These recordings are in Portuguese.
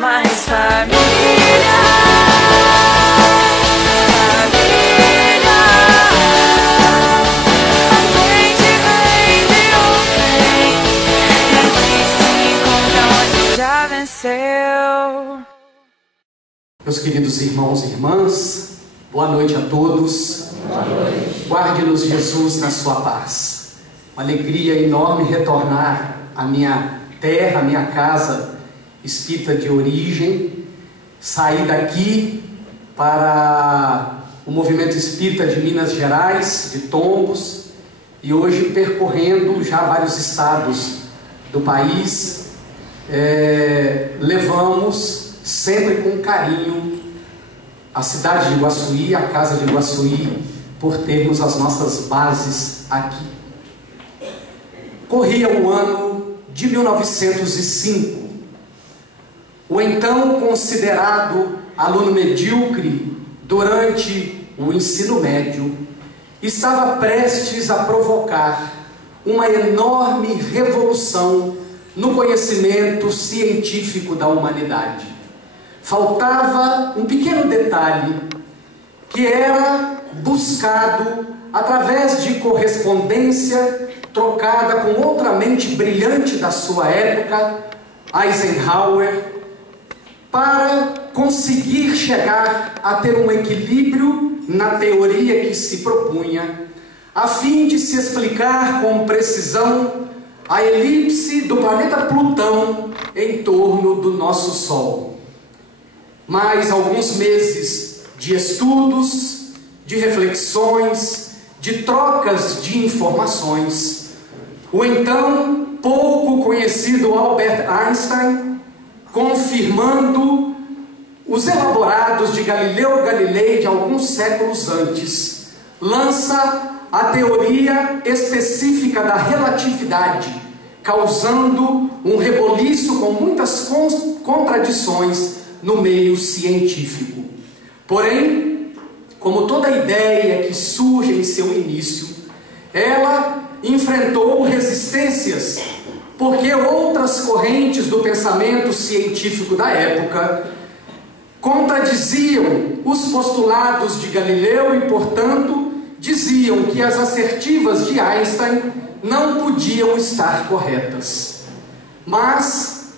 mais família. Meus queridos irmãos e irmãs, boa noite a todos. Boa noite. Guarde-nos Jesus na sua paz. Uma alegria enorme retornar à minha terra, à minha casa espírita de origem. Sair daqui para o movimento espírita de Minas Gerais, de Tombos, e hoje percorrendo já vários estados do país, levamos sempre com carinho a cidade de Iguaçuí, a casa de Iguaçuí, por termos as nossas bases aqui. Corria o ano de 1905. O então considerado aluno medíocre durante o ensino médio estava prestes a provocar uma enorme revolução no conhecimento científico da humanidade. Faltava um pequeno detalhe que era buscado através de correspondência trocada com outra mente brilhante da sua época, Eisenhower, para conseguir chegar a ter um equilíbrio na teoria que se propunha, a fim de se explicar com precisão a elipse do planeta Plutão em torno do nosso Sol. Mais alguns meses de estudos, de reflexões, de trocas de informações, o então pouco conhecido Albert Einstein, confirmando os elaborados de Galileu Galilei de alguns séculos antes, lança a teoria específica da relatividade, causando um reboliço com muitas contradições no meio científico. Porém, como toda ideia que surge em seu início, ela enfrentou resistências, porque outras correntes do pensamento científico da época contradiziam os postulados de Galileu e, portanto, diziam que as assertivas de Einstein não podiam estar corretas. Mas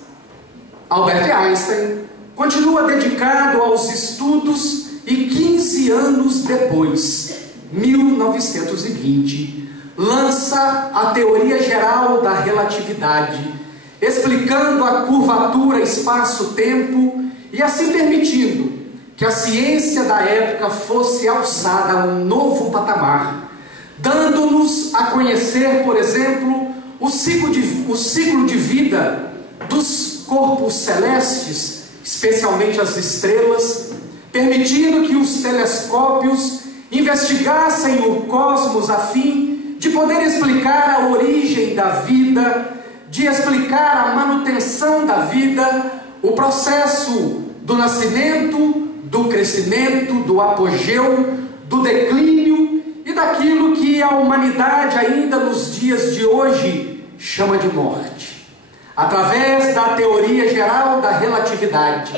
Albert Einstein continua dedicado aos estudos e 15 anos depois, 1920, lança a teoria geral da relatividade, explicando a curvatura espaço-tempo e assim permitindo que a ciência da época fosse alçada a um novo patamar, dando-nos a conhecer, por exemplo, o ciclo de vida dos corpos celestes, especialmente as estrelas, permitindo que os telescópios investigassem o cosmos a fim de poder explicar a origem da vida, de explicar a manutenção da vida, o processo do nascimento, do crescimento, do apogeu, do declínio e daquilo que a humanidade ainda nos dias de hoje chama de morte. Através da teoria geral da relatividade,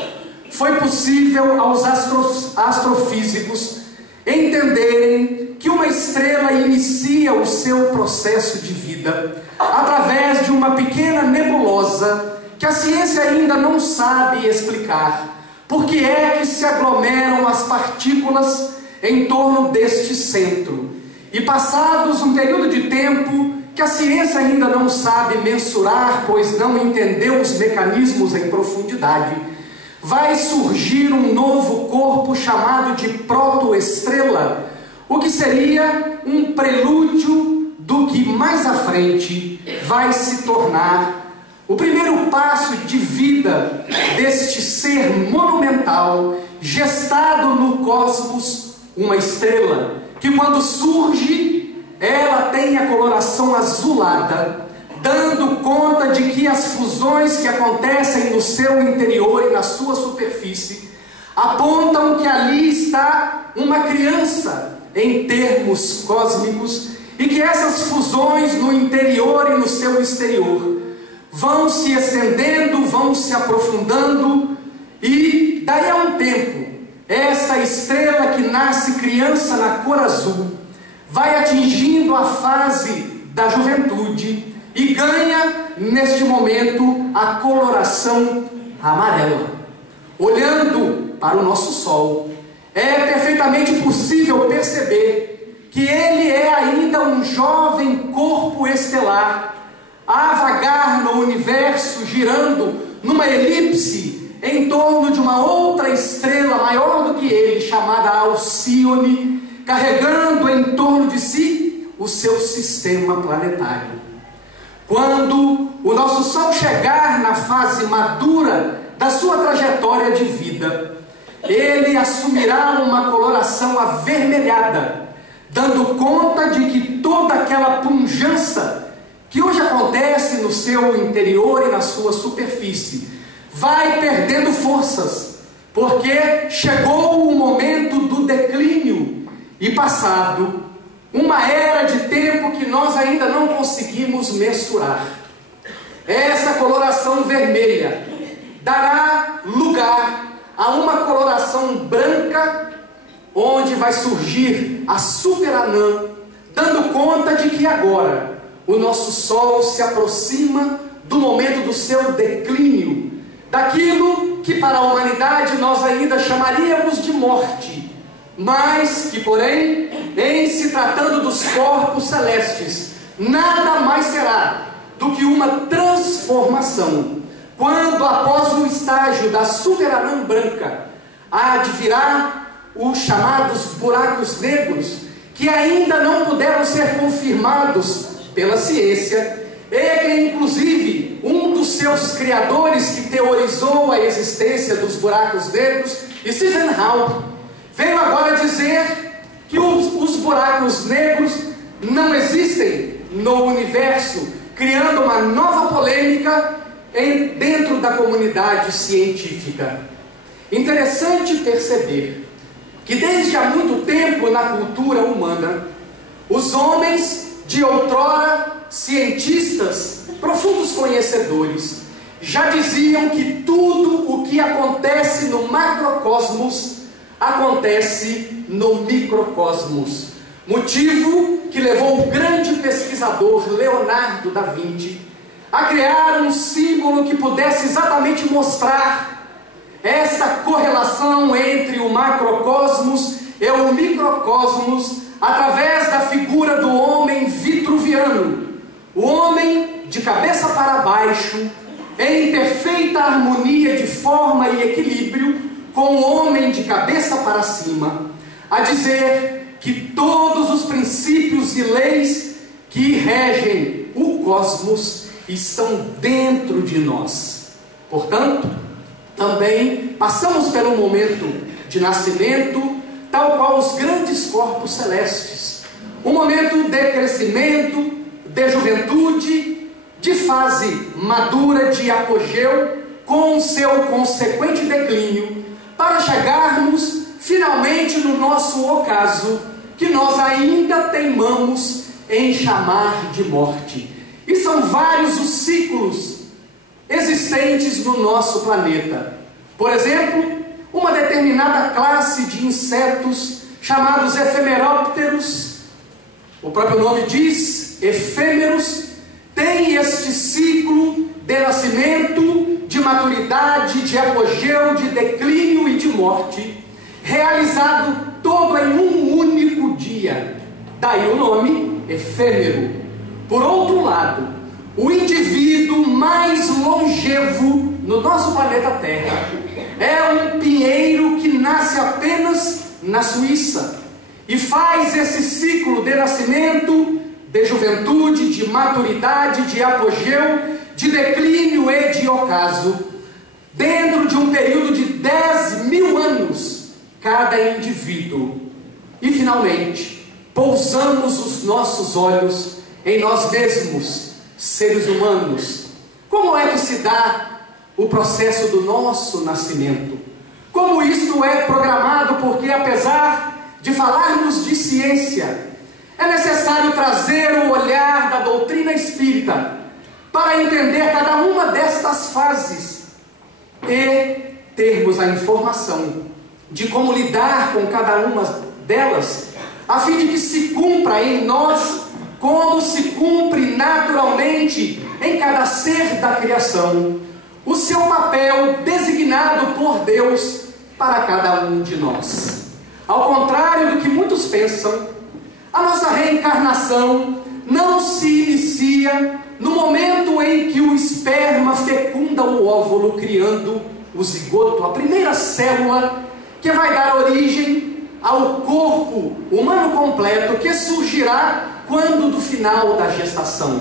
foi possível aos astrofísicos entenderem que uma estrela inicia o seu processo de vida através de uma pequena nebulosa que a ciência ainda não sabe explicar. Por que é que se aglomeram as partículas em torno deste centro? E passados um período de tempo que a ciência ainda não sabe mensurar, pois não entendeu os mecanismos em profundidade, vai surgir um novo corpo chamado de protoestrela, o que seria um prelúdio do que mais à frente vai se tornar o primeiro passo de vida deste ser monumental, gestado no cosmos, uma estrela, que quando surge, ela tem a coloração azulada, dando conta de que as fusões que acontecem no seu interior e na sua superfície, apontam que ali está uma criança, em termos cósmicos, e que essas fusões no interior e no seu exterior vão se estendendo, vão se aprofundando daí a um tempo, esta estrela que nasce criança na cor azul, vai atingindo a fase da juventude e ganha, neste momento, a coloração amarela. Olhando para o nosso Sol, é perfeitamente possível perceber que ele é ainda um jovem corpo estelar, a vagar no universo, girando numa elipse em torno de uma outra estrela maior do que ele, chamada Alcíone, carregando em torno de si o seu sistema planetário. Quando o nosso Sol chegar na fase madura da sua trajetória de vida, ele assumirá uma coloração avermelhada, dando conta de que toda aquela pujança que hoje acontece no seu interior e na sua superfície vai perdendo forças, porque chegou o momento do declínio e passado uma era de tempo que nós ainda não conseguimos mensurar. Essa coloração vermelha dará lugar a uma coloração branca, onde vai surgir a superanã, dando conta de que agora o nosso Sol se aproxima do momento do seu declínio, daquilo que para a humanidade nós ainda chamaríamos de morte, mas que, porém, em se tratando dos corpos celestes, nada mais será do que uma transformação, quando após o estágio da superanã branca há de virar os chamados buracos negros, que ainda não puderam ser confirmados pela ciência, e que inclusive um dos seus criadores que teorizou a existência dos buracos negros, Stephen Hawking, veio agora dizer que os buracos negros não existem no universo, criando uma nova polêmica dentro da comunidade científica. Interessante perceber que desde há muito tempo na cultura humana, os homens de outrora, cientistas, profundos conhecedores, já diziam que tudo o que acontece no macrocosmos acontece no microcosmos. Motivo que levou o grande pesquisador Leonardo da Vinci a criar um símbolo que pudesse exatamente mostrar esta correlação entre o macrocosmos e o microcosmos, através da figura do homem vitruviano, o homem de cabeça para baixo, em perfeita harmonia de forma e equilíbrio com o homem de cabeça para cima, a dizer que todos os princípios e leis que regem o cosmos estão dentro de nós. Portanto, também passamos pelo momento de nascimento, tal qual os grandes corpos celestes, um momento de crescimento, de juventude, de fase madura, de apogeu, com seu consequente declínio, para chegarmos finalmente no nosso ocaso, que nós ainda teimamos em chamar de morte. E são vários os ciclos existentes no nosso planeta. Por exemplo, uma determinada classe de insetos chamados efemerópteros, o próprio nome diz, efêmeros, tem este ciclo de nascimento, de maturidade, de apogeu, de declínio e de morte, realizado todo em um único dia. Daí o nome efêmero. Por outro lado, o indivíduo mais longevo no nosso planeta Terra é um pinheiro que nasce apenas na Suíça e faz esse ciclo de nascimento, de juventude, de maturidade, de apogeu, de declínio e de ocaso, dentro de um período de 10.000 anos, cada indivíduo. E finalmente, pousamos os nossos olhos em nós mesmos, seres humanos. Como é que se dá o processo do nosso nascimento? Como isto é programado? Porque apesar de falarmos de ciência, é necessário trazer o olhar da doutrina espírita para entender cada uma destas fases e termos a informação de como lidar com cada uma delas, a fim de que se cumpra em nós como se cumpre naturalmente em cada ser da criação o seu papel designado por Deus para cada um de nós. Ao contrário do que muitos pensam, a nossa reencarnação não se inicia no momento em que o esperma fecunda o óvulo, criando o zigoto, a primeira célula que vai dar origem ao corpo humano completo, que surgirá quando do final da gestação.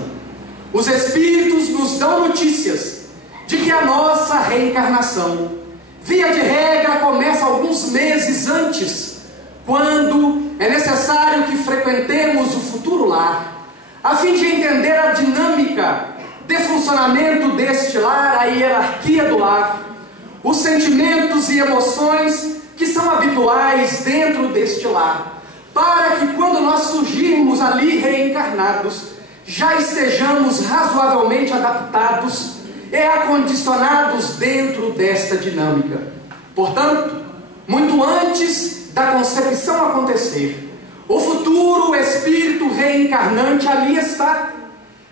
Os Espíritos nos dão notícias de que a nossa reencarnação, via de regra, começa alguns meses antes, quando é necessário que frequentemos o futuro lar, a fim de entender a dinâmica de funcionamento deste lar, a hierarquia do lar, os sentimentos e emoções que são habituais dentro deste lar, para que quando nós surgirmos ali reencarnados, já estejamos razoavelmente adaptados e acondicionados dentro desta dinâmica. Portanto, muito antes da concepção acontecer, o futuro espírito reencarnante ali está,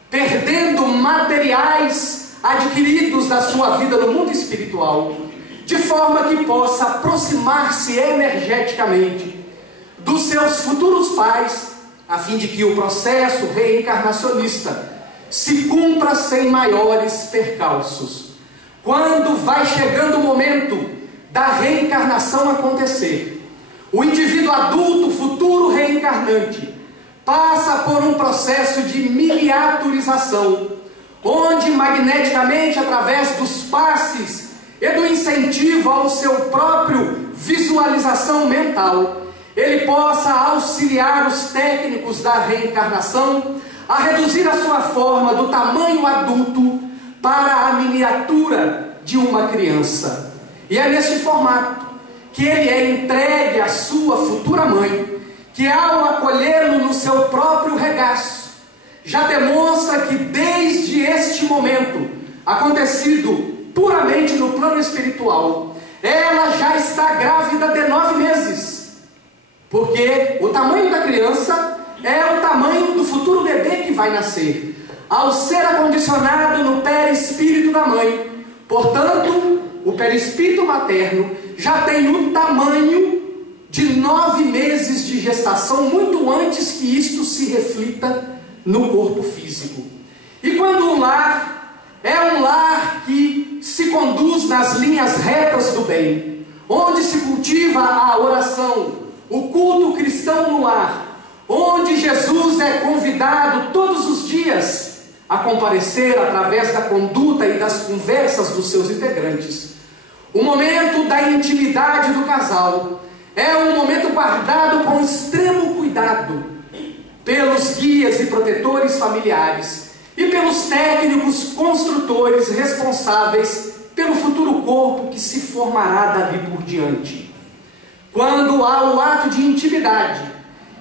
perdendo materiais adquiridos da sua vida no mundo espiritual, de forma que possa aproximar-se energeticamente dos seus futuros pais, a fim de que o processo reencarnacionista se cumpra sem maiores percalços. Quando vai chegando o momento da reencarnação acontecer, o indivíduo adulto, futuro reencarnante, passa por um processo de miniaturização, onde magneticamente, através dos passes e do incentivo ao seu próprio visualização mental, ele possa auxiliar os técnicos da reencarnação a reduzir a sua forma do tamanho adulto para a miniatura de uma criança. E é neste formato que ele é entregue à sua futura mãe, que ao acolhê-lo no seu próprio regaço, já demonstra que desde este momento, acontecido puramente no plano espiritual, ela já está grávida de 9 meses. Porque o tamanho da criança é o tamanho do futuro bebê que vai nascer, ao ser acondicionado no perispírito da mãe. Portanto, o perispírito materno já tem o tamanho de 9 meses de gestação, muito antes que isto se reflita no corpo físico. E quando um lar é um lar que se conduz nas linhas retas do bem, onde se cultiva a oração, o culto cristão no lar, onde Jesus é convidado todos os dias a comparecer através da conduta e das conversas dos seus integrantes. O momento da intimidade do casal é um momento guardado com extremo cuidado pelos guias e protetores familiares e pelos técnicos construtores responsáveis pelo futuro corpo que se formará dali por diante. Quando há o ato de intimidade,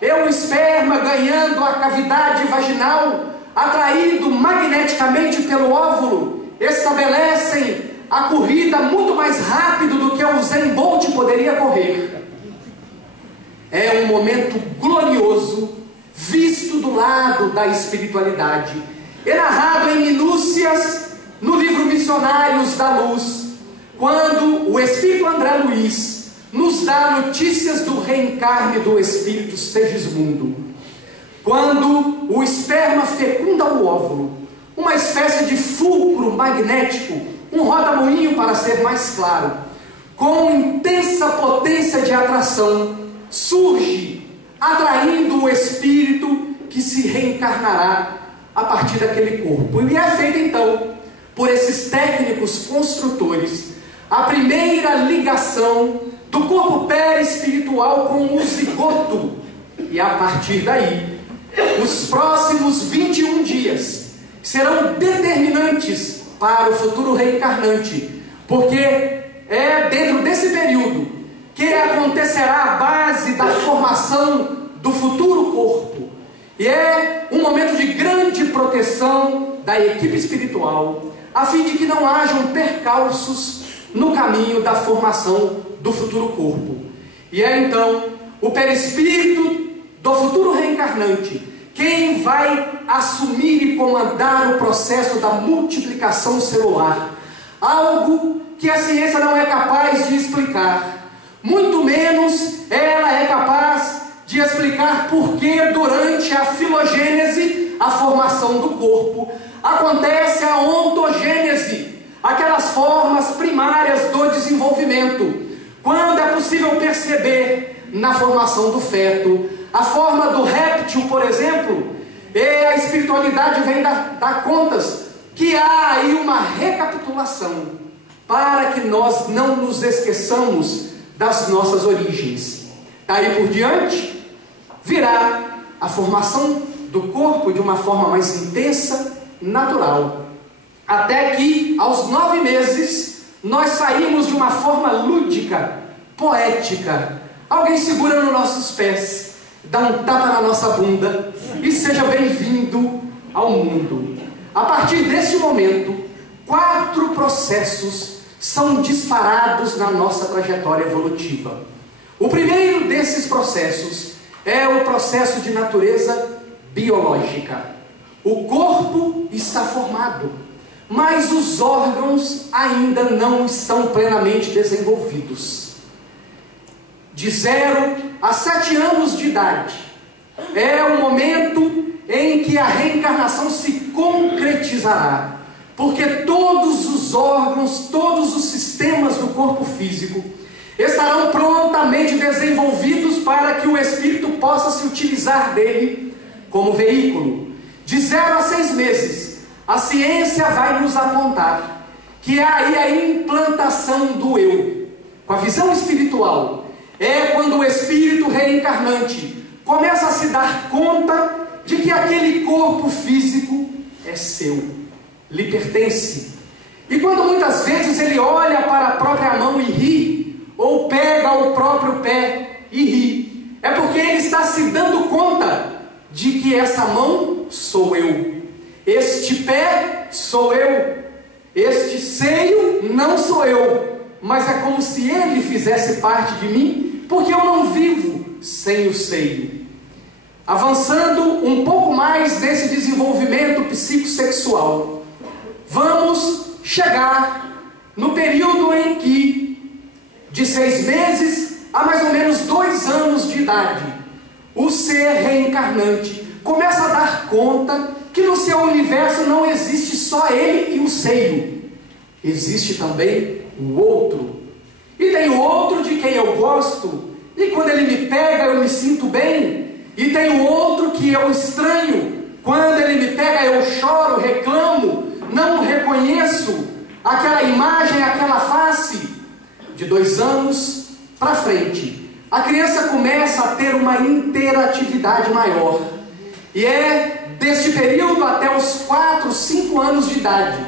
é o esperma ganhando a cavidade vaginal, atraído magneticamente pelo óvulo, estabelecem a corrida muito mais rápido do que o Usain Bolt poderia correr. É um momento glorioso, visto do lado da espiritualidade, e narrado em minúcias no livro Missionários da Luz, quando o Espírito André Luiz nos dá notícias do reencarne do Espírito Segismundo. Quando o esperma fecunda o óvulo, uma espécie de fulcro magnético, um roda-moinho para ser mais claro, com intensa potência de atração, surge, atraindo o espírito que se reencarnará a partir daquele corpo. E é feita então, por esses técnicos construtores, a primeira ligação do corpo perispiritual com o zigoto. E a partir daí, os próximos 21 dias serão determinantes para o futuro reencarnante, porque é dentro desse período que acontecerá a base da formação do futuro corpo. E é um momento de grande proteção da equipe espiritual, a fim de que não hajam percalços no caminho da formação do futuro corpo. E é então o perispírito do futuro reencarnante quem vai assumir e comandar o processo da multiplicação celular, algo que a ciência não é capaz de explicar, muito menos ela é capaz de explicar por que durante a filogênese, a formação do corpo, acontece a ontogênese, aquelas formas primárias do desenvolvimento, quando é possível perceber na formação do feto, a forma do réptil, por exemplo, e a espiritualidade vem dar contas que há aí uma recapitulação para que nós não nos esqueçamos das nossas origens. Daí por diante, virá a formação do corpo de uma forma mais intensa, natural, até que aos 9 meses nós saímos de uma forma lúdica, poética. Alguém segura nos nossos pés, dá um tapa na nossa bunda e seja bem-vindo ao mundo. A partir deste momento, 4 processos são disparados na nossa trajetória evolutiva. O primeiro desses processos é o processo de natureza biológica. O corpo está formado, mas os órgãos ainda não estão plenamente desenvolvidos. De 0 a 7 anos de idade é o momento em que a reencarnação se concretizará, porque todos os órgãos, todos os sistemas do corpo físico estarão prontamente desenvolvidos para que o espírito possa se utilizar dele como veículo. De 0 a 6 meses, a ciência vai nos apontar que há aí a implantação do eu. Com a visão espiritual, é quando o espírito reencarnante começa a se dar conta de que aquele corpo físico é seu, lhe pertence. E quando muitas vezes ele olha para a própria mão e ri, ou pega o próprio pé e ri, é porque ele está se dando conta de que essa mão sou eu, este pé sou eu, este seio não sou eu, mas é como se ele fizesse parte de mim, porque eu não vivo sem o seio. Avançando um pouco mais nesse desenvolvimento psicossexual, vamos chegar no período em que, de 6 meses a mais ou menos 2 anos de idade, o ser reencarnante começa a dar conta que no seu universo não existe só ele e o seio, existe também o outro. E tem o outro de quem eu gosto, e quando ele me pega eu me sinto bem. E tem o outro que eu estranho, quando ele me pega eu choro, reclamo, não reconheço aquela imagem, aquela face. De 2 anos para frente, a criança começa a ter uma interatividade maior. E é deste período até os 4, 5 anos de idade,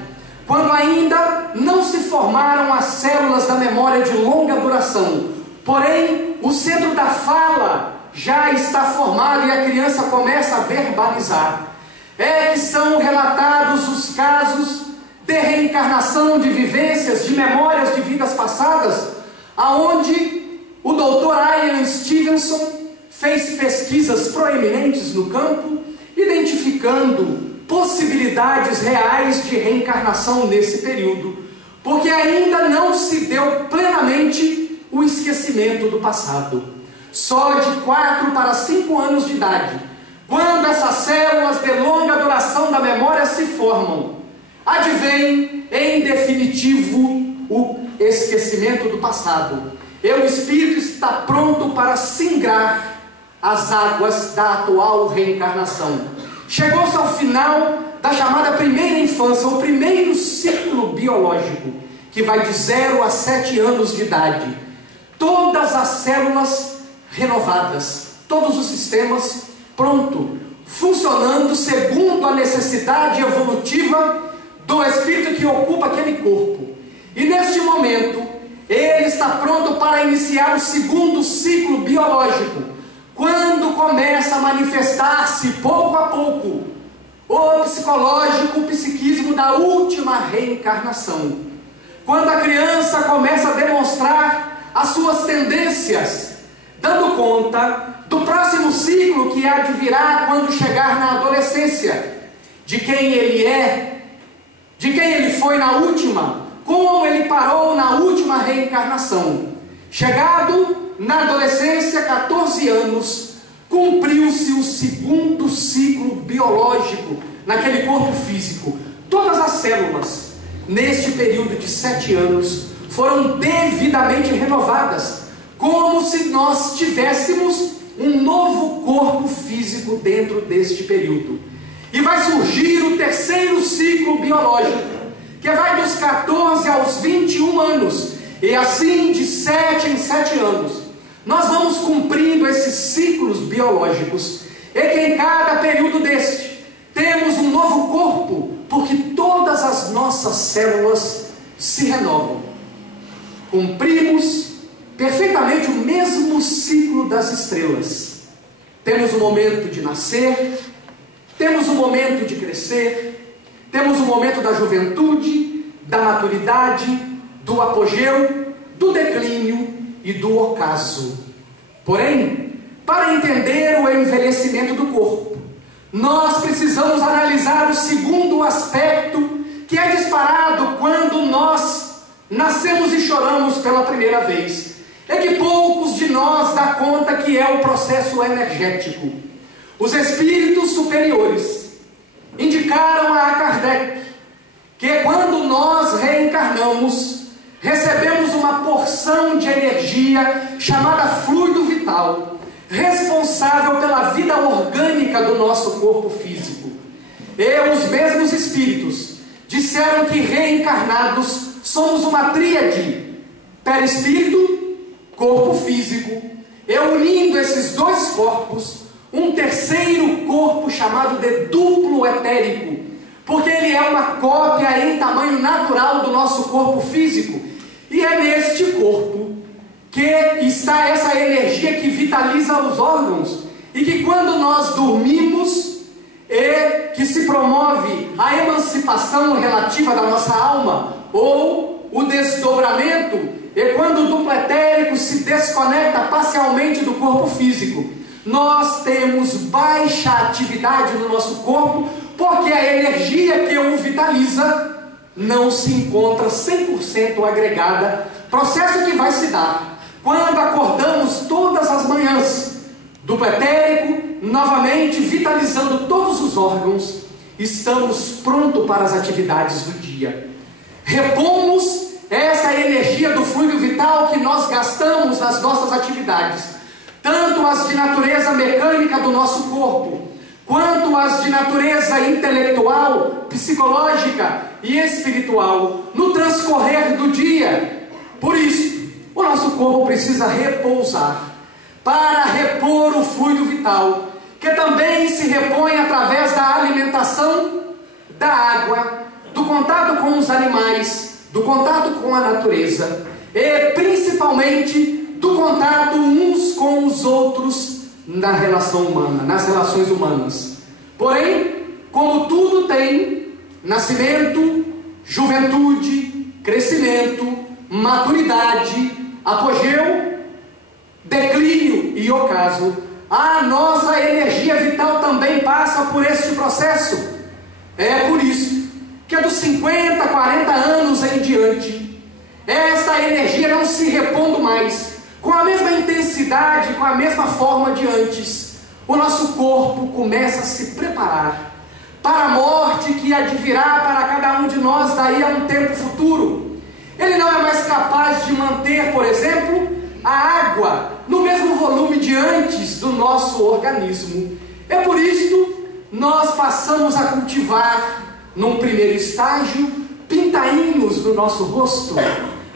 quando ainda não se formaram as células da memória de longa duração, porém o centro da fala já está formado e a criança começa a verbalizar. É que são relatados os casos de reencarnação, de vivências, de memórias de vidas passadas, aonde o Dr. Ian Stevenson fez pesquisas proeminentes no campo, identificando possibilidades reais de reencarnação nesse período, porque ainda não se deu plenamente o esquecimento do passado. Só de 4 para 5 anos de idade, quando essas células de longa duração da memória se formam, advém, em definitivo, o esquecimento do passado. E o espírito está pronto para singrar as águas da atual reencarnação. Chegou-se ao final da chamada primeira infância, o primeiro ciclo biológico, que vai de 0 a 7 anos de idade. Todas as células renovadas, todos os sistemas pronto, funcionando segundo a necessidade evolutiva do espírito que ocupa aquele corpo. E neste momento, ele está pronto para iniciar o segundo ciclo biológico, quando começa a manifestar-se pouco a pouco o psicológico, o psiquismo da última reencarnação. quando a criança começa a demonstrar as suas tendências, dando conta do próximo ciclo que há de virar quando chegar na adolescência, de quem ele é, de quem ele foi na última, como ele parou na última reencarnação. Chegado na adolescência, 14 anos, cumpriu-se o segundo ciclo biológico naquele corpo físico. Todas as células, neste período de 7 anos, foram devidamente renovadas, como se nós tivéssemos um novo corpo físico dentro deste período. E vai surgir o terceiro ciclo biológico, que vai dos 14 aos 21 anos, e assim de 7 em 7 anos. Nós vamos cumprindo esses ciclos biológicos, e que em cada período deste, temos um novo corpo, porque todas as nossas células se renovam. Cumprimos perfeitamente o mesmo ciclo das estrelas. Temos o momento de nascer, temos o momento de crescer, temos o momento da juventude, da maturidade, do apogeu, do declínio e do ocaso. Porém, para entender o envelhecimento do corpo, nós precisamos analisar o segundo aspecto que é disparado quando nós nascemos e choramos pela primeira vez. É que poucos de nós dão conta que é o processo energético. Os espíritos superiores indicaram a Kardec que quando nós reencarnamos, recebemos uma porção de energia chamada fluido vital, responsável pela vida orgânica do nosso corpo físico. E os mesmos espíritos disseram que reencarnados somos uma tríade: perispírito, corpo físico, e unindo esses dois corpos, um terceiro corpo chamado de duplo etérico, porque ele é uma cópia em tamanho natural do nosso corpo físico, e é neste corpo que está essa energia que vitaliza os órgãos, e que quando nós dormimos, e que se promove a emancipação relativa da nossa alma, ou o desdobramento, e quando o duplo etérico se desconecta parcialmente do corpo físico, nós temos baixa atividade no nosso corpo, porque a energia que o vitaliza não se encontra 100% agregada, processo que vai se dar quando acordamos todas as manhãs, duplo etérico novamente vitalizando todos os órgãos, estamos prontos para as atividades do dia. Repomos essa energia do fluido vital que nós gastamos nas nossas atividades, tanto as de natureza mecânica do nosso corpo, quanto as de natureza intelectual, psicológica e espiritual, no transcorrer do dia. Por isso, o nosso corpo precisa repousar, para repor o fluido vital, que também se repõe através da alimentação, da água, do contato com os animais, do contato com a natureza, e principalmente do contato uns com os outros na relação humana, nas relações humanas. Porém, como tudo tem nascimento, juventude, crescimento, maturidade, apogeu, declínio e ocaso, a nossa energia vital também passa por este processo. É por isso que dos 50, 40 anos em diante, esta energia não se repondo mais com a mesma intensidade, com a mesma forma de antes. O nosso corpo começa a se preparar para a morte que há de virar para cada um de nós daí a um tempo futuro. Ele não é mais capaz de manter, por exemplo, a água no mesmo volume de antes do nosso organismo. É por isso nós passamos a cultivar, num primeiro estágio, pintainhos no nosso rosto.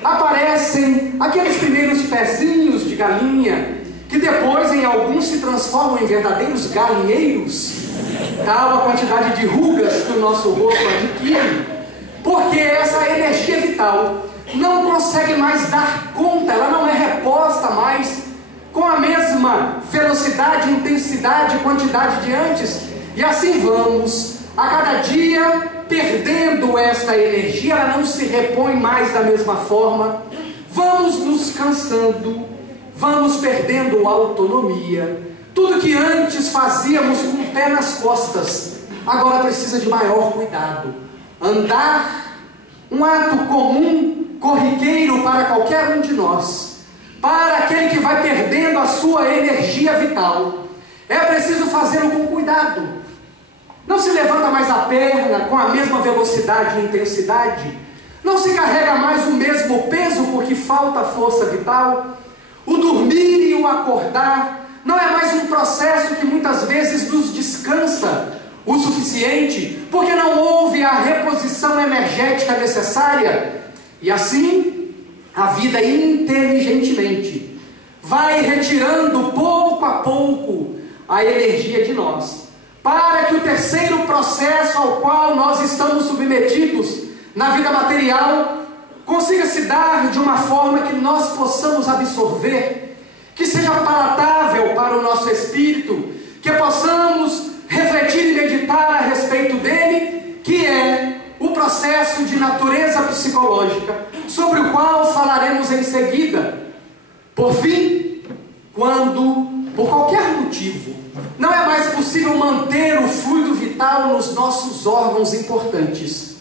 Aparecem aqueles primeiros pezinhos de galinha, que depois em alguns se transformam em verdadeiros galinheiros, tal a quantidade de rugas que o nosso rosto adquire, porque essa energia vital não consegue mais dar conta, ela não é reposta mais com a mesma velocidade, intensidade e quantidade de antes, e assim vamos, a cada dia perdendo esta energia, ela não se repõe mais da mesma forma. Vamos nos cansando, vamos perdendo autonomia. Tudo que antes fazíamos com o pé nas costas, agora precisa de maior cuidado. Andar, um ato comum, corriqueiro para qualquer um de nós, para aquele que vai perdendo a sua energia vital, é preciso fazê-lo com cuidado. Não se levanta mais a perna com a mesma velocidade e intensidade, não se carrega mais o mesmo peso porque falta força vital. O dormir e o acordar não é mais um processo que muitas vezes nos descansa o suficiente, porque não houve a reposição energética necessária, e assim a vida inteligentemente vai retirando pouco a pouco a energia de nós, para que o terceiro processo ao qual nós estamos submetidos na vida material consiga se dar de uma forma que nós possamos absorver, que seja palatável para o nosso espírito, que possamos refletir e meditar a respeito dele, que é o processo de natureza psicológica, sobre o qual falaremos em seguida. Por fim, quando, por qualquer motivo, não é mais possível manter o fluido vital nos nossos órgãos importantes,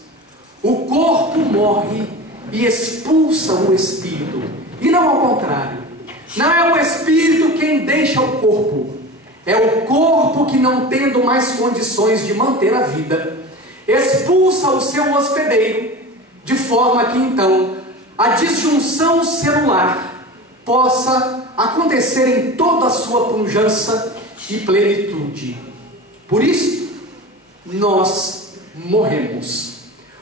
o corpo morre e expulsa o espírito, e não ao contrário. Não é o espírito quem deixa o corpo, é o corpo que, não tendo mais condições de manter a vida, expulsa o seu hospedeiro, de forma que então a disjunção celular possa acontecer em toda a sua pujança e plenitude. Por isso, nós morremos.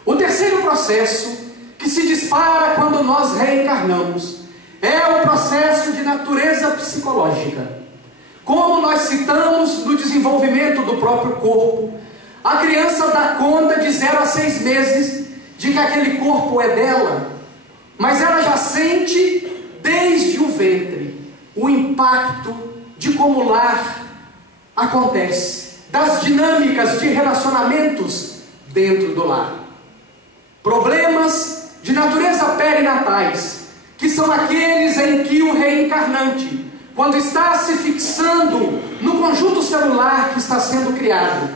O terceiro processo que se dispara quando nós reencarnamos é o processo de natureza psicológica. Como nós citamos no desenvolvimento do próprio corpo, a criança dá conta de 0 a 6 meses de que aquele corpo é dela, mas ela já sente desde o ventre o impacto de como o lar acontece, das dinâmicas de relacionamentos dentro do lar. Problemas de natureza perinatais, que são aqueles em que o reencarnante, quando está se fixando no conjunto celular que está sendo criado,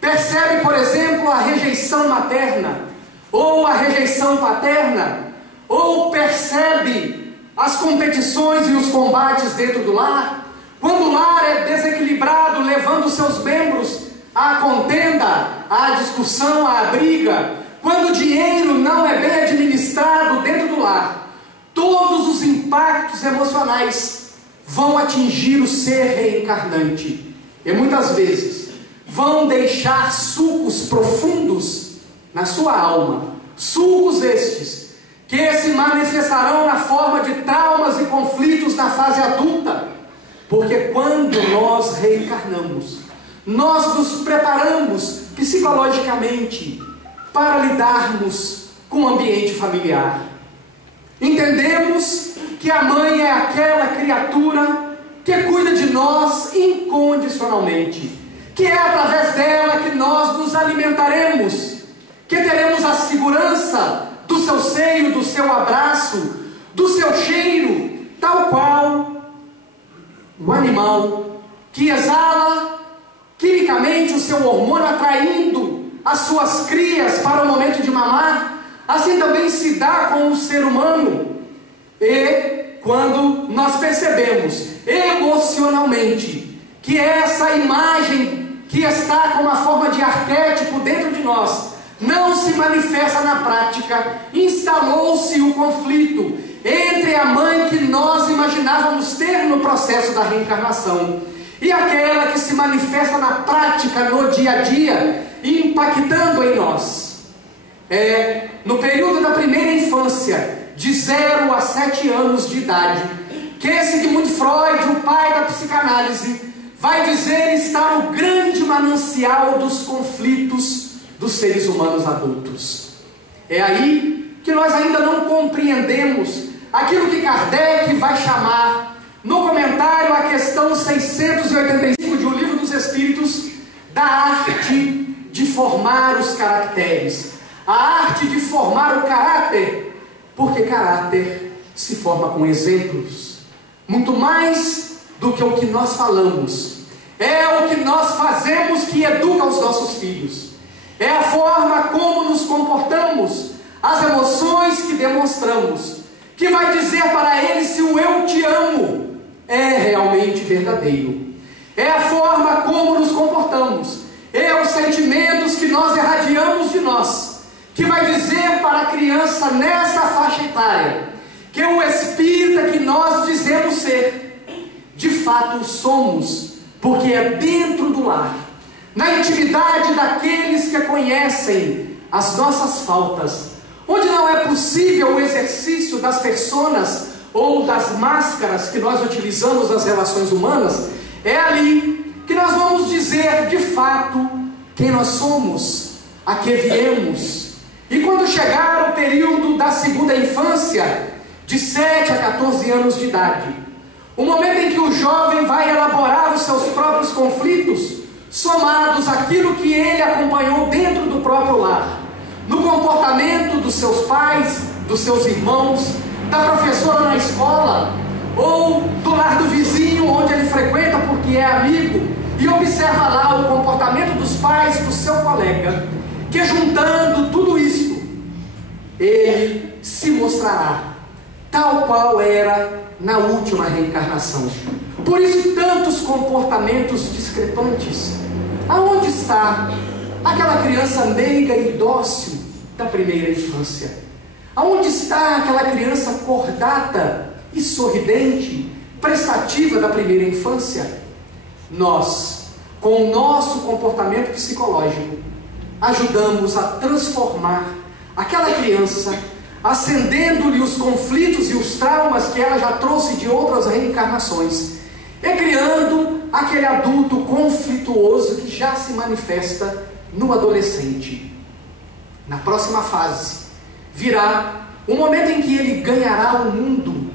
percebe, por exemplo, a rejeição materna, ou a rejeição paterna, ou percebe as competições e os combates dentro do lar, quando o lar é desequilibrado, levando seus membros à contenda, à discussão, à briga, quando o dinheiro não é bem administrado dentro do lar, todos os impactos emocionais vão atingir o ser reencarnante, e muitas vezes vão deixar sulcos profundos na sua alma, sulcos estes que se manifestarão na forma de traumas e conflitos na fase adulta, porque quando nós reencarnamos, nós nos preparamos psicologicamente para lidarmos com o ambiente familiar. Entendemos que a mãe é aquela criatura que cuida de nós incondicionalmente, que é através dela que nós nos alimentaremos, que teremos a segurança do seu seio, do seu abraço, do seu cheiro, tal qual o animal que exala quimicamente o seu hormônio, atraindo as suas crias para o momento de mamar, assim também se dá com o ser humano. E quando nós percebemos emocionalmente que essa imagem que está com uma forma de arquétipo dentro de nós não se manifesta na prática, instalou-se o conflito entre a mãe que nós imaginávamos ter no processo da reencarnação e aquela que se manifesta na prática, no dia a dia, impactando em nós. No período da primeira infância, de 0 a 7 anos de idade, que Sigmund Freud, o pai da psicanálise, vai dizer estar o grande manancial dos conflitos dos seres humanos adultos. É aí que nós ainda não compreendemos aquilo que Kardec vai chamar, no comentário à questão 685 de O Livro dos Espíritos, da arte de formar os caracteres, a arte de formar o caráter, porque caráter se forma com exemplos. Muito mais do que o que nós falamos, é o que nós fazemos que educa os nossos filhos. É a forma como nos comportamos, as emoções que demonstramos, que vai dizer para eles se o eu te amo é realmente verdadeiro. É a forma como nos comportamos, é os sentimentos que nós irradiamos de nós, que vai dizer para a criança nessa faixa etária, que o espírita que nós dizemos ser, de fato somos, porque é dentro do lar, na intimidade daqueles que conhecem as nossas faltas, onde não é possível o exercício das personas ou das máscaras que nós utilizamos nas relações humanas, é ali que nós vamos dizer de fato quem nós somos, a que viemos. E quando chegar o período da segunda infância, de 7 a 14 anos de idade, o momento em que o jovem vai elaborar os seus próprios conflitos, somados àquilo que ele acompanhou dentro do próprio lar, no comportamento dos seus pais, dos seus irmãos, da professora na escola, ou do lar do vizinho onde ele frequenta porque é amigo, e observa lá o comportamento dos pais do seu colega, que juntando tudo isso, ele se mostrará tal qual era na última reencarnação. Por isso tantos comportamentos discrepantes. Aonde está aquela criança meiga e dócil da primeira infância? Aonde está aquela criança cordata e sorridente, prestativa da primeira infância? Nós, com o nosso comportamento psicológico, ajudamos a transformar aquela criança, acendendo-lhe os conflitos e os traumas que ela já trouxe de outras reencarnações, e criando aquele adulto conflituoso que já se manifesta no adolescente. Na próxima fase, virá o momento em que ele ganhará o mundo,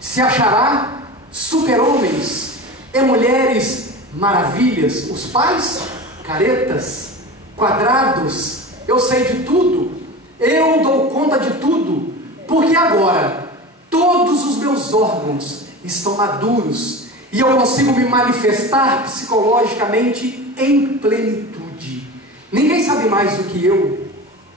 se achará super-homens e mulheres maravilhas, os pais caretas, quadrados, eu sei de tudo, eu dou conta de tudo, porque agora todos os meus órgãos estão maduros e eu consigo me manifestar psicologicamente em plenitude. Ninguém sabe mais do que eu,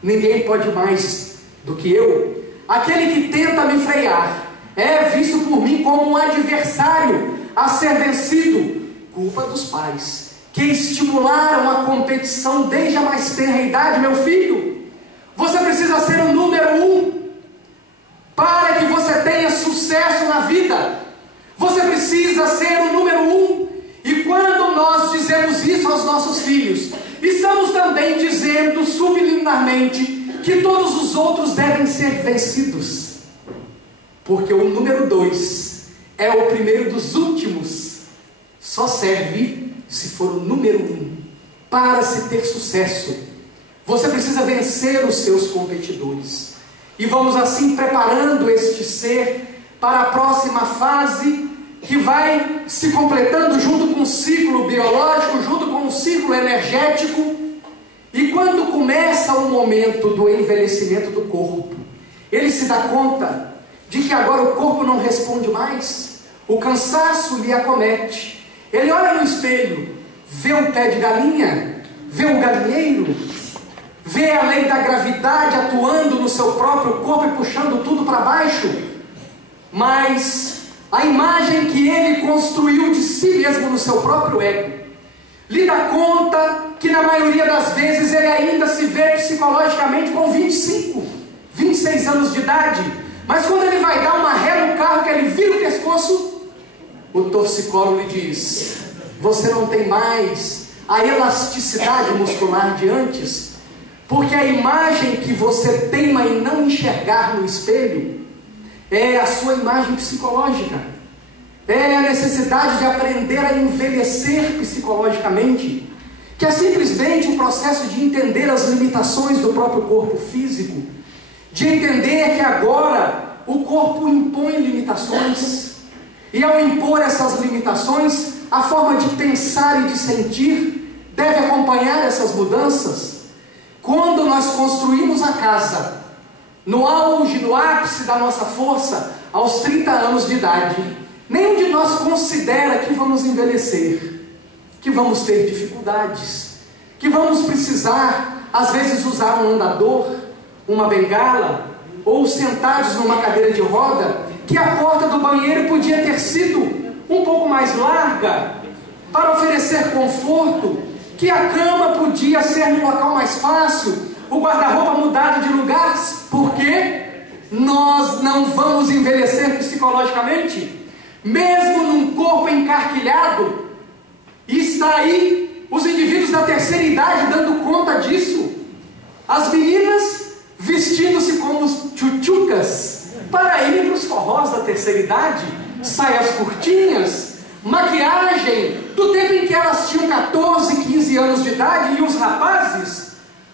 ninguém pode mais do que eu. Aquele que tenta me frear é visto por mim como um adversário a ser vencido. Culpa dos pais, que estimularam a competição desde a mais tenra idade. Meu filho, você precisa ser o número 1 para que você tenha sucesso na vida. Você precisa ser o número 1. E quando nós dizemos isso aos nossos filhos, estamos também dizendo subliminarmente que todos os outros devem ser vencidos, porque o número 2 é o primeiro dos últimos. Só serve se for o número 1 para se ter sucesso. Você precisa vencer os seus competidores. E vamos assim preparando este ser para a próxima fase, que vai se completando junto com o ciclo biológico, junto com o ciclo energético. E quando começa o momento do envelhecimento do corpo, ele se dá conta de que agora o corpo não responde mais, o cansaço lhe acomete. Ele olha no espelho, vê um pé de galinha, vê um galinheiro, vê a lei da gravidade atuando no seu próprio corpo e puxando tudo para baixo. Mas a imagem que ele construiu de si mesmo no seu próprio ego lhe dá conta que na maioria das vezes ele ainda se vê psicologicamente com 25, 26 anos de idade. Mas quando ele vai dar uma ré no carro, que ele vira o pescoço, o torcicolo lhe diz: você não tem mais a elasticidade muscular de antes, porque a imagem que você teima em não enxergar no espelho é a sua imagem psicológica, é a necessidade de aprender a envelhecer psicologicamente, que é simplesmente um processo de entender as limitações do próprio corpo físico, de entender que agora o corpo impõe limitações, e ao impor essas limitações, a forma de pensar e de sentir deve acompanhar essas mudanças. Quando nós construímos a casa, no auge, no ápice da nossa força, aos 30 anos de idade, nenhum de nós considera que vamos envelhecer, que vamos ter dificuldades, que vamos precisar, às vezes, usar um andador, uma bengala, ou sentados numa cadeira de roda, que a porta do banheiro podia ter sido um pouco mais larga, para oferecer conforto, que a cama podia ser no local mais fácil, o guarda-roupa mudado de lugar, porque nós não vamos envelhecer psicologicamente, mesmo num corpo encarquilhado. E está aí os indivíduos da terceira idade dando conta disso. As meninas vestindo-se como tchutchucas para irem para os forrós da terceira idade, saias curtinhas, maquiagem do tempo em que elas tinham 14, 15 anos de idade, e os rapazes,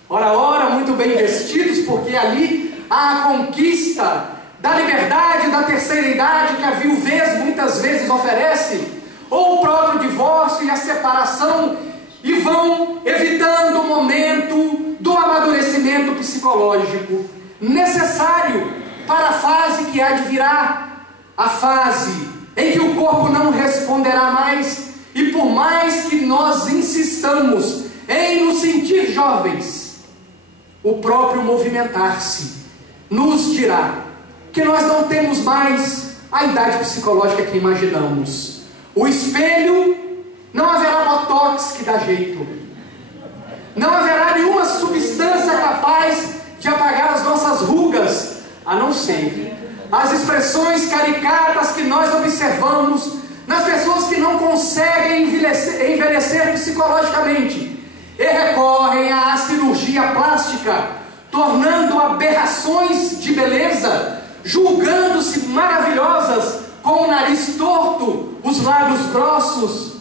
ora, muito bem vestidos, porque ali há a conquista da liberdade da terceira idade que a viuvez muitas vezes oferece, ou o próprio divórcio e a separação, e vão evitando o momento do amadurecimento psicológico necessário para a fase que há de virar, a fase em que o corpo não responderá mais, e por mais que nós insistamos em nos sentir jovens, o próprio movimentar-se nos dirá que nós não temos mais a idade psicológica que imaginamos. O espelho, não haverá botox que dá jeito, não haverá nenhuma substância capaz de apagar as nossas rugas, a não ser as expressões caricatas que nós observamos nas pessoas que não conseguem envelhecer psicologicamente e recorrem à cirurgia plástica, tornando aberrações de beleza, julgando-se maravilhosas, com o nariz torto, os lábios grossos,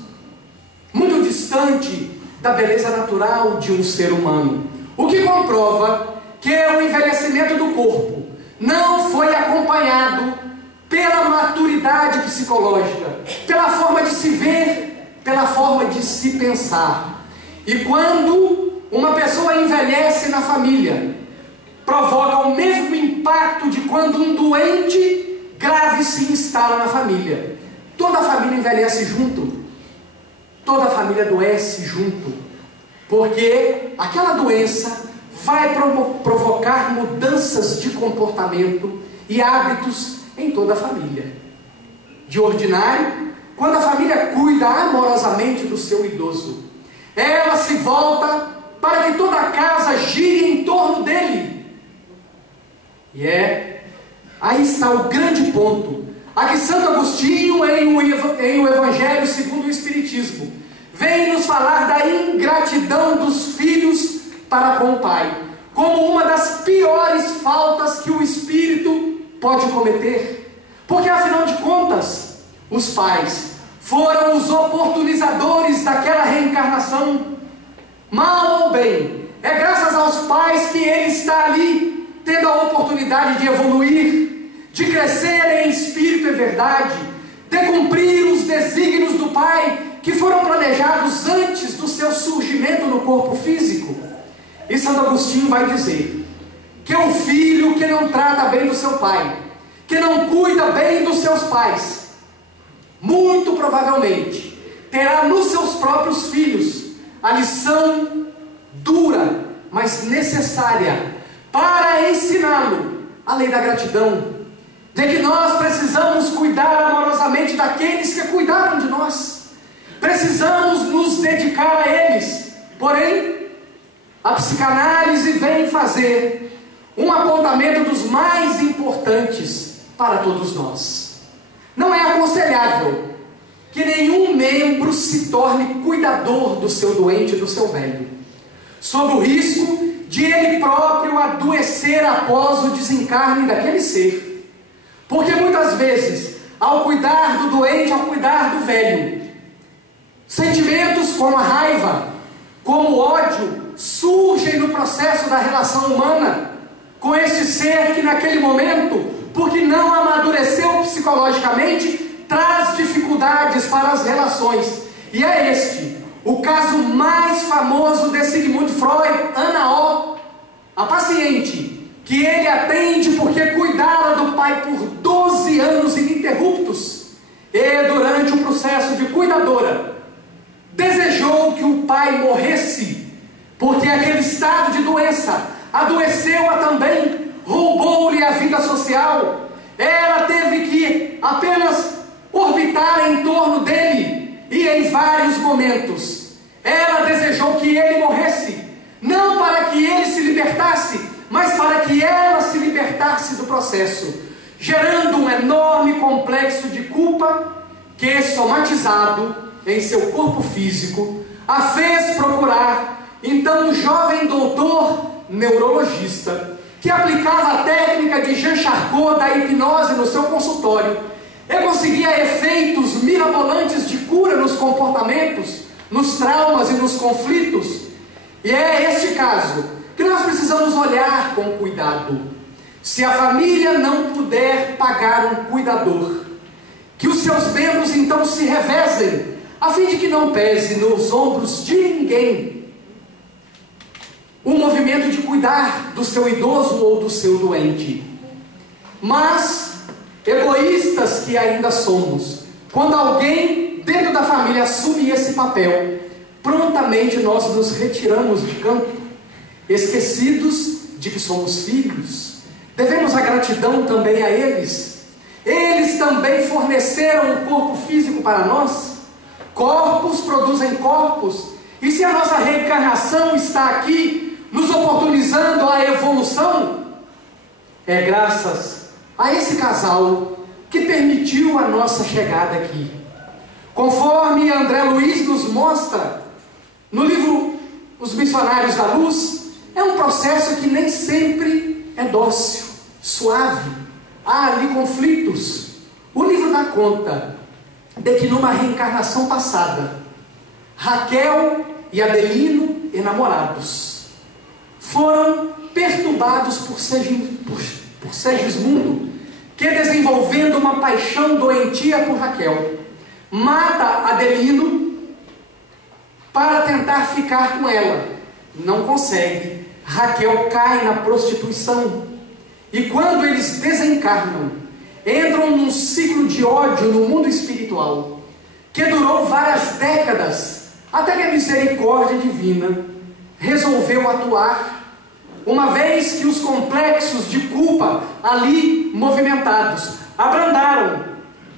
muito distante da beleza natural de um ser humano. O que comprova que o envelhecimento do corpo não foi acompanhado pela maturidade psicológica, pela forma de se ver, pela forma de se pensar. E quando uma pessoa envelhece na família, provoca o mesmo impacto de quando um doente grave se instala na família. Toda a família envelhece junto, toda a família adoece junto, porque aquela doença vai provocar mudanças de comportamento e hábitos em toda a família. De ordinário, quando a família cuida amorosamente do seu idoso, ela se volta para que toda a casa gire em torno dele. E aí está o grande ponto. Aqui Santo Agostinho, em o Evangelho segundo o Espiritismo, vem nos falar da ingratidão dos filhos para com o pai, como uma das piores faltas que o espírito pode cometer. Porque afinal de contas, os pais foram os oportunizadores daquela reencarnação. Mal ou bem, é graças aos pais que ele está ali, tendo a oportunidade de evoluir, de crescer em espírito e verdade, de cumprir os desígnios do pai que foram planejados antes do seu surgimento no corpo físico. E Santo Agostinho vai dizer que o filho que não trata bem do seu pai, que não cuida bem dos seus pais, muito provavelmente terá nos seus próprios filhos a lição dura, mas necessária, para ensiná-lo a lei da gratidão, de que nós precisamos cuidar amorosamente daqueles que cuidaram de nós, precisamos nos dedicar a eles. Porém, a psicanálise vem fazer um apontamento dos mais importantes para todos nós. Não é aconselhável que nenhum membro se torne cuidador do seu doente e do seu velho, sob o risco de ele próprio adoecer após o desencarne daquele ser. Porque muitas vezes, ao cuidar do doente, ao cuidar do velho, sentimentos como a raiva, como o ódio, surgem no processo da relação humana com este ser que naquele momento, porque não amadureceu psicologicamente, traz dificuldades para as relações. E é este o caso mais famoso de Sigmund Freud, Ana O, a paciente que ele atende porque cuidara do pai por 12 anos ininterruptos, e durante o processo de cuidadora, desejou que o pai morresse, porque aquele estado de doença adoeceu-a também, roubou-lhe a vida social. Ela teve que apenas orbitar em torno dele, e em vários momentos ela desejou que ele morresse, não para que ele se libertasse, mas para que ela se libertasse do processo, gerando um enorme complexo de culpa que, somatizado em seu corpo físico, a fez procurar então um jovem doutor neurologista que aplicava a técnica de Jean Charcot da hipnose no seu consultório e conseguia efeitos mirabolantes de cura nos comportamentos, nos traumas e nos conflitos. E é este caso que nós precisamos olhar com cuidado. Se a família não puder pagar um cuidador, que os seus membros então se revezem, a fim de que não pese nos ombros de ninguém o movimento de cuidar do seu idoso ou do seu doente. Mas, egoístas que ainda somos, quando alguém dentro da família assume esse papel, prontamente nós nos retiramos de campo, esquecidos de que somos filhos. Devemos a gratidão também a eles. Eles também forneceram um corpo físico para nós. Corpos produzem corpos, e se a nossa reencarnação está aqui, nos oportunizando a evolução, é graças a esse casal que permitiu a nossa chegada aqui. Conforme André Luiz nos mostra no livro Os Missionários da Luz, é um processo que nem sempre é dócil, suave. Há ali conflitos. O livro dá conta de que numa reencarnação passada, Raquel e Adelino, enamorados, foram perturbados por Segismundo, que, desenvolvendo uma paixão doentia por Raquel, mata Adelino para tentar ficar com ela. Não consegue. Raquel cai na prostituição. E quando eles desencarnam, entram num ciclo de ódio no mundo espiritual, que durou várias décadas, até que a misericórdia divina resolveu atuar, uma vez que os complexos de culpa ali movimentados abrandaram.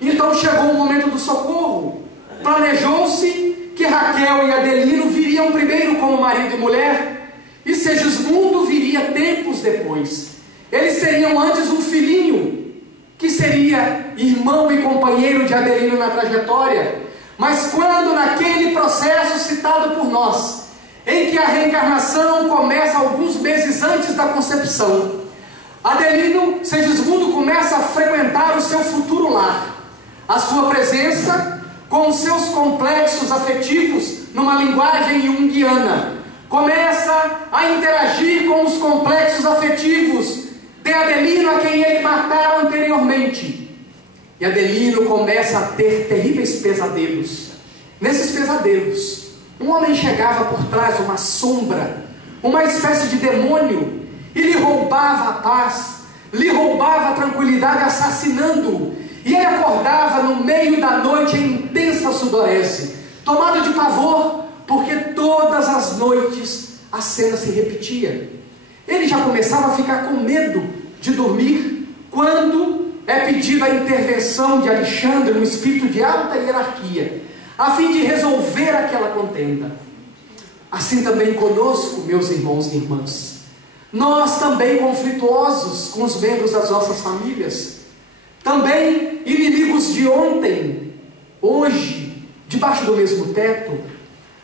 Então chegou o momento do socorro. Planejou-se que Raquel e Adelino viriam primeiro como marido e mulher, e Segismundo viria tempos depois. Eles teriam antes um filhinho, que seria irmão e companheiro de Adelino na trajetória. Mas quando naquele processo citado por nós, em que a reencarnação começa alguns meses antes da concepção, Adelino, Segismundo começa a frequentar o seu futuro lar. A sua presença, com os seus complexos afetivos, numa linguagem junguiana, começa a interagir com os complexos afetivos de Adelino, a quem ele matara anteriormente. E Adelino começa a ter terríveis pesadelos. Nesses pesadelos, um homem chegava por trás, uma sombra, uma espécie de demônio, e lhe roubava a paz, lhe roubava a tranquilidade, assassinando-o. E ele acordava no meio da noite em intensa sudorese, tomado de pavor, porque todas as noites a cena se repetia. Ele já começava a ficar com medo de dormir, quando é pedida a intervenção de Alexandre, um espírito de alta hierarquia, a fim de resolver aquela contenda. Assim também conosco, meus irmãos e irmãs, nós também conflituosos com os membros das nossas famílias, também inimigos de ontem, hoje, debaixo do mesmo teto,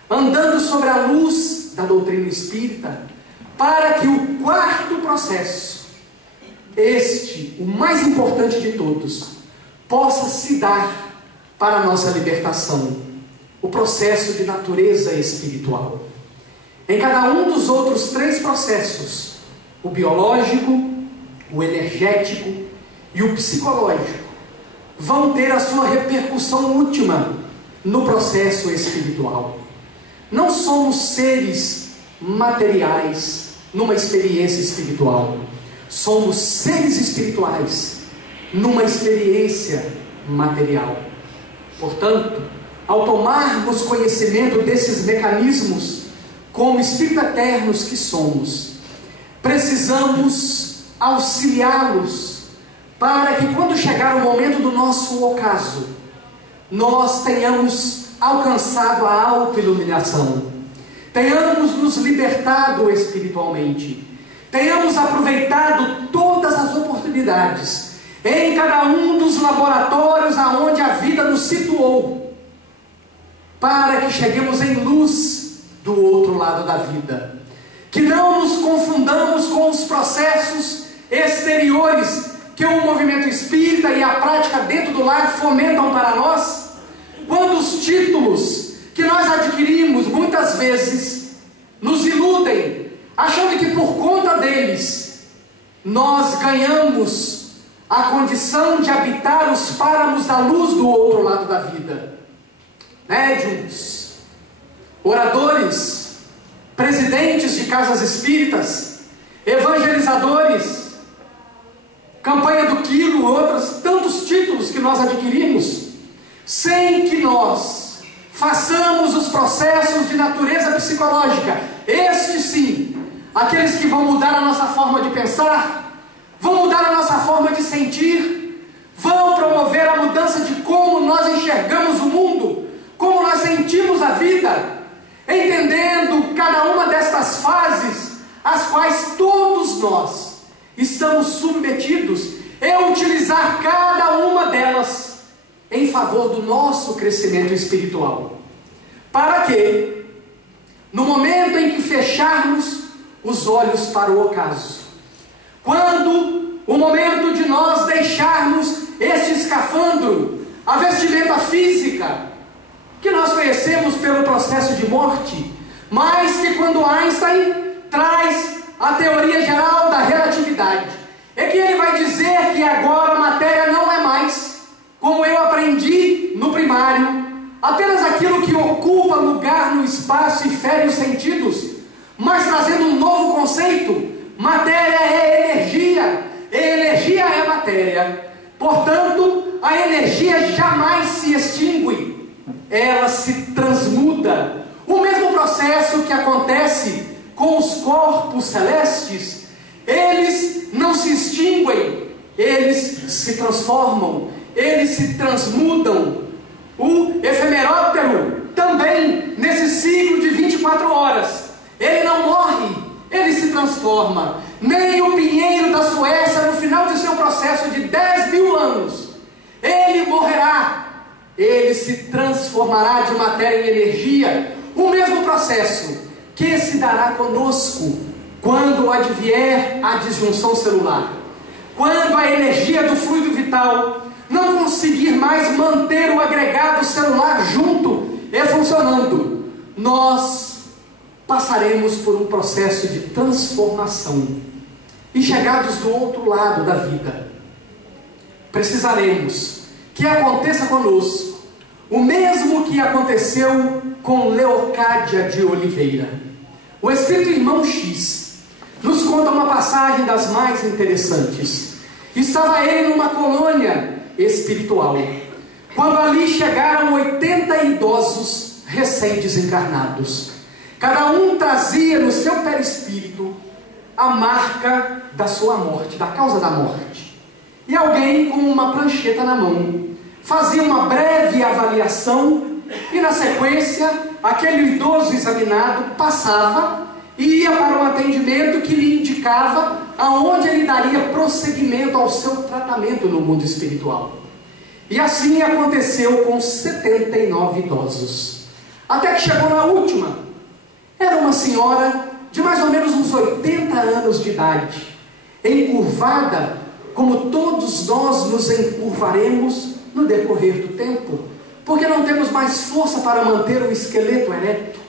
andando sobre a luz da doutrina espírita, para que o quarto processo, este, o mais importante de todos, possa se dar para a nossa libertação, o processo de natureza espiritual. Em cada um dos outros três processos, o biológico, o energético e o psicológico, vão ter a sua repercussão última no processo espiritual. não somos seres materiais numa experiência espiritual. Somos seres espirituais numa experiência material. Portanto, ao tomarmos conhecimento desses mecanismos, como espíritos eternos que somos, precisamos auxiliá-los para que, quando chegar o momento do nosso ocaso, nós tenhamos alcançado a autoiluminação, tenhamos nos libertado espiritualmente, tenhamos aproveitado todas as oportunidades em cada um dos laboratórios aonde a vida nos situou, para que cheguemos em luz do outro lado da vida, que não nos confundamos com os processos exteriores que o movimento espírita e a prática dentro do lar fomentam para nós, quando os títulos que nós adquirimos muitas vezes nos iludem, achando que por conta deles nós ganhamos a condição de habitar os páramos da luz do outro lado da vida. Médiuns, oradores, presidentes de casas espíritas, evangelizadores, campanha do quilo, outros tantos títulos que nós adquirimos, sem que nós façamos os processos de natureza psicológica, estes sim, aqueles que vão mudar a nossa forma de pensar, vão mudar a nossa forma de sentir, vão promover a mudança de como nós enxergamos o mundo, como nós sentimos a vida, entendendo cada uma destas fases, às quais todos nós estamos submetidos, e utilizar cada uma delas em favor do nosso crescimento espiritual. Para que, no momento em que fecharmos os olhos para o ocaso, quando o momento de nós deixarmos este escafandro, a vestimenta física, que nós conhecemos pelo processo de morte, mas que quando Einstein traz a teoria geral da relatividade, é que ele vai dizer que agora a matéria não é mais, como eu aprendi no primário, apenas aquilo que ocupa lugar no espaço e fere os sentidos, mas trazendo um novo conceito: matéria é energia, e energia é matéria. Portanto, a energia jamais se extingue, ela se transmuda. O mesmo processo que acontece com os corpos celestes, eles não se extinguem, eles se transformam, eles se transmudam. O efemeróptero também, nesse ciclo de 24 horas, ele não morre, ele se transforma. Nem o pinheiro da Suécia, no final de seu processo de 10.000 anos, ele morrerá, ele se transformará de matéria em energia. O mesmo processo que se dará conosco quando advier a disjunção celular, quando a energia do fluido vital não conseguir mais manter o agregado celular junto e funcionando, nós passaremos por um processo de transformação, e chegados do outro lado da vida, precisaremos que aconteça conosco o mesmo que aconteceu com Leocádia de Oliveira. O Espírito Irmão X nos conta uma passagem das mais interessantes. Estava ele numa colônia espiritual, quando ali chegaram 80 idosos recém-desencarnados. Cada um trazia no seu perispírito a marca da sua morte, da causa da morte. E alguém com uma prancheta na mão fazia uma breve avaliação, e na sequência aquele idoso examinado passava e ia para um atendimento que lhe indicava aonde ele daria prosseguimento ao seu tratamento no mundo espiritual. E assim aconteceu com 79 idosos, até que chegou na última. Era uma senhora de mais ou menos uns 80 anos de idade, encurvada, como todos nós nos encurvaremos no decorrer do tempo, porque não temos mais força para manter o esqueleto ereto.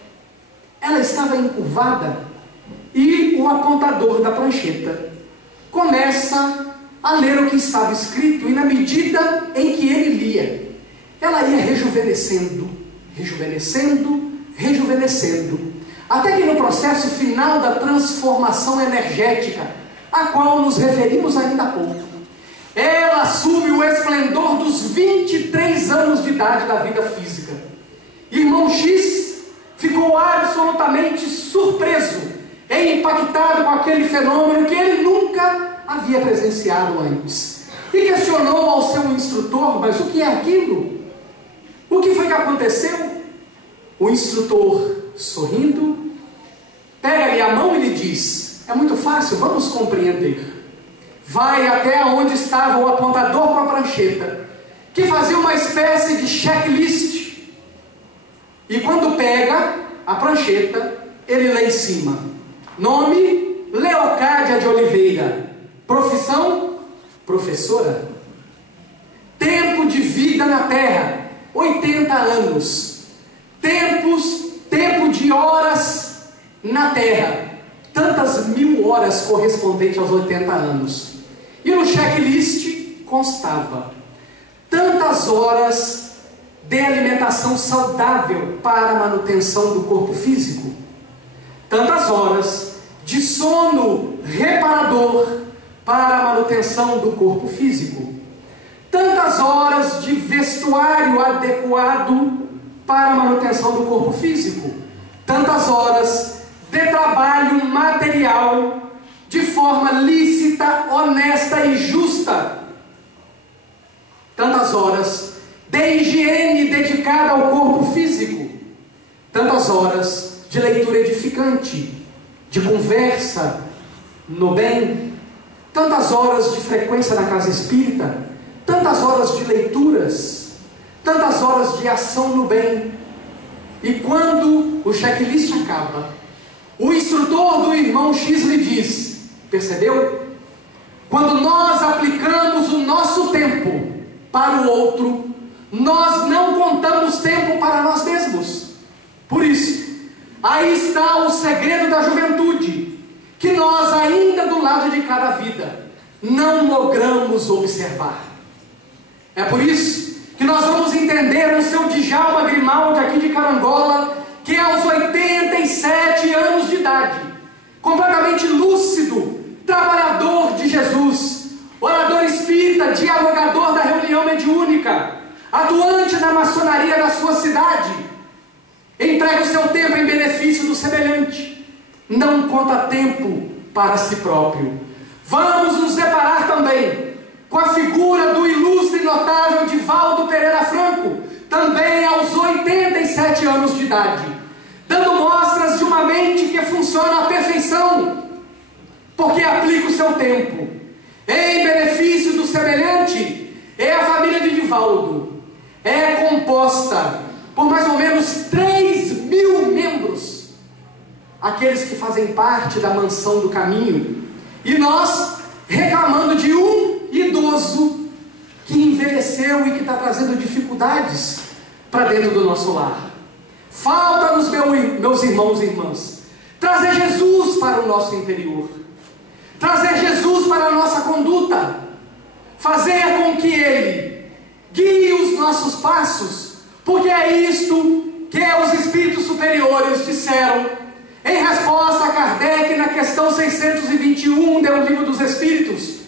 Ela estava encurvada, e o apontador da prancheta começa a ler o que estava escrito, e na medida em que ele lia, ela ia rejuvenescendo, rejuvenescendo, rejuvenescendo, até que no processo final da transformação energética, a qual nos referimos ainda há pouco, ela assume o esplendor dos 23 anos de idade da vida física. Irmão X ficou absolutamente surpreso e impactado com aquele fenômeno que ele nunca havia presenciado antes. E questionou ao seu instrutor: mas o que é aquilo? O que foi que aconteceu? O instrutor, sorrindo, pega-lhe a mão e lhe diz: é muito fácil, vamos compreender. Vai até onde estava o apontador com a prancheta, que fazia uma espécie de checklist. E quando pega a prancheta, ele lê em cima: nome, Leocádia de Oliveira. Profissão, professora. Tempo de vida na Terra, 80 anos. Tempo de horas na Terra, tantas 1000 horas correspondentes aos 80 anos. E no checklist constava: tantas horas de alimentação saudável para a manutenção do corpo físico, tantas horas de sono reparador para a manutenção do corpo físico, tantas horas de vestuário adequado para a manutenção do corpo físico, tantas horas de trabalho material de forma lícita, honesta e justa, tantas horas de higiene dedicada ao corpo físico, tantas horas de leitura edificante, de conversa no bem, tantas horas de frequência na casa espírita, tantas horas de leituras, tantas horas de ação no bem. E quando o checklist acaba, o instrutor do irmão X lhe diz: percebeu? Quando nós aplicamos o nosso tempo para o outro, nós não contamos tempo para nós mesmos. Por isso, aí está o segredo da juventude, que nós ainda do lado de cada vida não logramos observar. É por isso que nós vamos entender o seu Djalma Grimaldi aqui de Carangola, que aos 87 anos de idade, completamente lúcido, trabalhador de Jesus, orador espírita, dialogador da reunião mediúnica, atuante na maçonaria da sua cidade, entrega o seu tempo em benefício do semelhante, não conta tempo para si próprio. Vamos nos deparar também com a figura do ilustre e notável Divaldo Pereira Franco, também aos 87 anos de idade, dando mostras de uma mente que funciona à perfeição, porque aplica o seu tempo em benefício do semelhante. É a família de Divaldo, é composta por mais ou menos 3.000 membros, aqueles que fazem parte da mansão do caminho, e nós reclamando de um idoso que envelheceu e que está trazendo dificuldades para dentro do nosso lar. Falta-nos, meus irmãos e irmãs, trazer Jesus para o nosso interior, trazer Jesus para a nossa conduta, fazer com que Ele guie os nossos passos, porque é isto que os espíritos superiores disseram em resposta a Kardec na questão 621 do Livro dos Espíritos.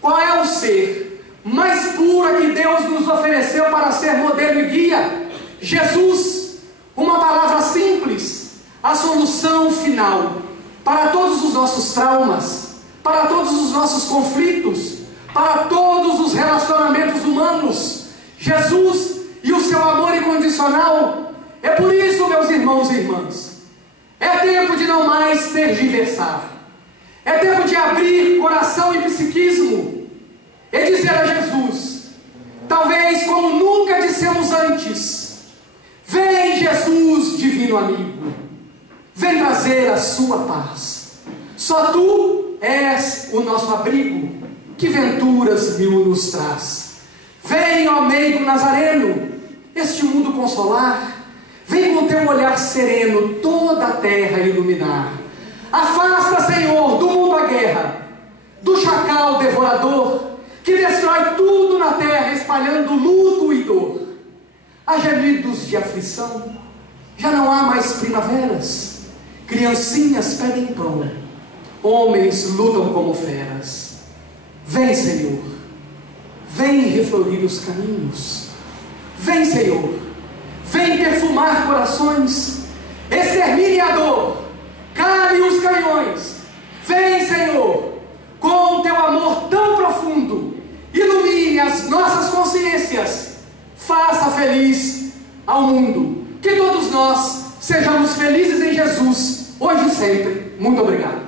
Qual é o ser mais puro que Deus nos ofereceu para ser modelo e guia? Jesus. Uma palavra simples, a solução final para todos os nossos traumas, para todos os nossos conflitos, para todos os relacionamentos humanos. Jesus e o seu amor incondicional. É por isso, meus irmãos e irmãs, é tempo de não mais tergiversar, é tempo de abrir coração e psiquismo e dizer a Jesus, talvez como nunca dissemos antes: vem, Jesus, divino amigo, vem trazer a sua paz. Só tu és o nosso abrigo, que venturas mil nos traz. Vem, ó meigo Nazareno, este mundo consolar. Vem com teu olhar sereno toda a terra iluminar. Afasta, Senhor, do mundo a guerra, do chacal devorador, que destrói tudo na terra, espalhando luto e dor. Há gemidos de aflição, Já não há mais primaveras. Criancinhas pedem pão. Homens lutam como feras. Vem, Senhor. Vem reflorir os caminhos. Vem, Senhor. Vem perfumar corações. Extermine a dor. Cale os canhões. Vem, Senhor. Com teu amor tão profundo, ilumine as nossas consciências. Faça feliz ao mundo. Que todos nós sejamos felizes em Jesus, hoje e sempre. Muito obrigado.